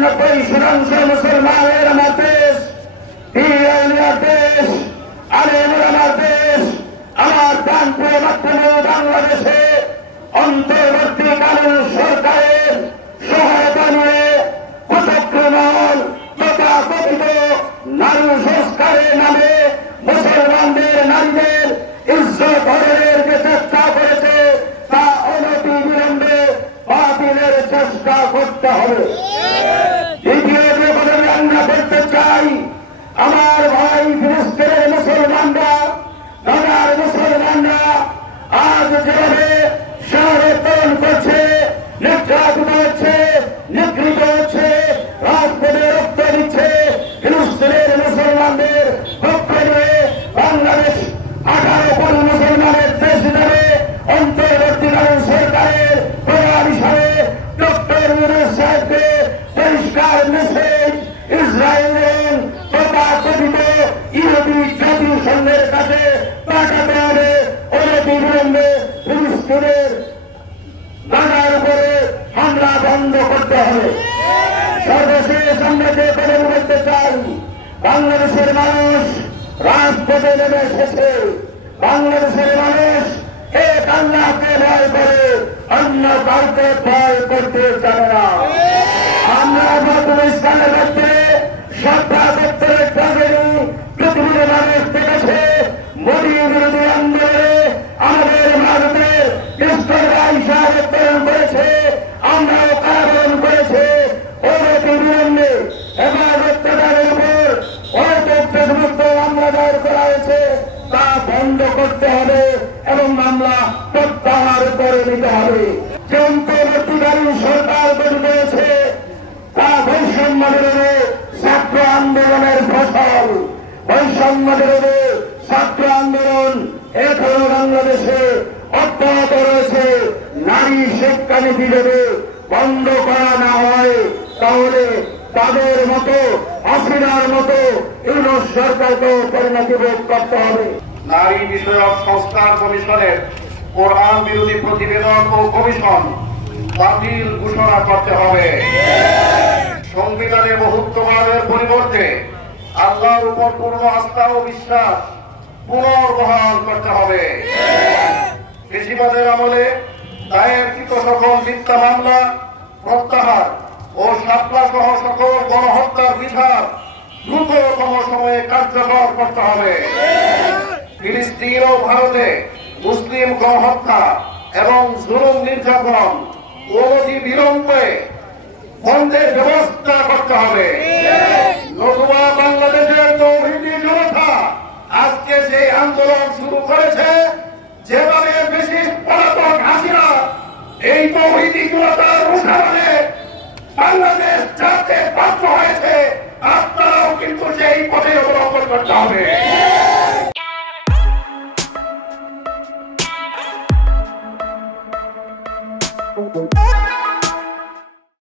99% মুসলমানের আমার দেশ, পীর-আউলিয়ার দেশ, আলেম-ওলামার দেশ, আমার প্রান্তীয় মাতৃভূমি বাংলাদেশে অন্তর্বর্তীকালীন সরকারের সহায়তা নিয়ে কুচক্রমণ তথাকথিত নারী সংস্কারের নামে মুসলমানদের নারীদের ইজ্জত হরণের যে চেষ্টা করেছে তা অনতি বিলম্বে বাতিলের চেষ্টা করতে হবে। দ্বিতীয় যে কথাটি আমরা বলতে চাই, আমার ভাই ফিলিস্তিনের মুসলমানরা, গাজার মুসলমানরা আজ যেভাবে শহরে তরণ করছে, নির্যাতিত হচ্ছে, নিগৃহীত হচ্ছে, রাজপথে রক্ত দিচ্ছে, ফিলিস্তিনের মুসলমানদের পক্ষ নিয়ে বাংলাদেশ 18 কোটি মুসলমানের দেশ হিসাবে অন্তর্বর্তীকালীন সরকারের প্রধান হিসাবে ডক্টর ইউনূস সাহেবকে পরিষ্কার মেসেজ ইসরায়েলের তথাকথিত ইহুদি জাতিসংঘের কাছে পাঠাতে হবে। অনতি বিলম্বে ফিলিস্তিনের গাজার উপরে হামলা বন্ধ করতে হবে। সর্বশেষ আমরা যে কথা বলতে চাই, বাংলাদেশের মানুষ রাজপথে নেমে এসেছে। বাংলাদেশের মানুষ এক আল্লাহকে ভয় করে, অন্য কাউকে ভয় করতে জানে না। আমরা বর্তমান ইসলামের মধ্যে সভ্যা দপ্তরের ট্রাজেডি পৃথিবীর মানুষ দেখেছে। মোদী বিরোধী আন্দোলনে আমাদের ভারতের ইস্করবাই সাহেব প্রেরণ করেছে, আমরাও কারাবরণ করেছে। অনতি বিলম্বে হেফাজতের উপর অযৌক্তিক সমস্ত মামলা দায়ের করা হয়েছে তা বন্ধ করতে হবে এবং মামলা প্রত্যাহার করে নিতে হবে। যে অন্তর্বর্তীকালীন সরকার গঠিত হয়েছে তা বৈষম্য বিরোধী ছাত্র আন্দোলনের ফসল। বৈষম্য বিরোধী ছাত্র আন্দোলন এখনো বাংলাদেশে অব্যাহত রয়েছে। নারী শিক্ষানীতি যদি বন্ধ করা না হয় তাহলে তাদের মতো হাসিনার মতো ইউনূস সরকারকে পরিণতি ভোগ করতে হবে। নারী বিষয়ক সংস্কার কমিশনের কোরআন বিরোধী প্রতিবেদন ও কমিশন বাতিল ঘোষণা করতে হবে। সংবিধানে বহুত্ববাদের পরিবর্তে আল্লাহর উপর পূর্ণ আস্থা ও বিশ্বাস পুনর্বহাল করতে হবে। ফ্যাসিবাদের আমলে দায়েরকৃত সকল মিথ্যা মামলা প্রত্যাহার ও শাপলা সহ সকল গণহত্যার বিচার দ্রুততম সময়ে কার্যকর করতে হবে। ফিলিস্তিন ও ভারতে মুসলিম গণহত্যা এবং জুলুম নির্যাতন অনতি বিলম্বে বন্ধের ব্যবস্থা করতে হবে। নতুবা বাংলাদেশের তৌহিদি জনতা আজকে যে আন্দোলন শুরু করেছে, যেভাবে বেশি পলাতক হাসিনা এই তৌহিদি জনতার অনুসরণে বাংলাদেশ যাতে বাধ্য হয়েছে, আপনারাও কিন্তু সেই পথে অবলম্বন করতে হবে।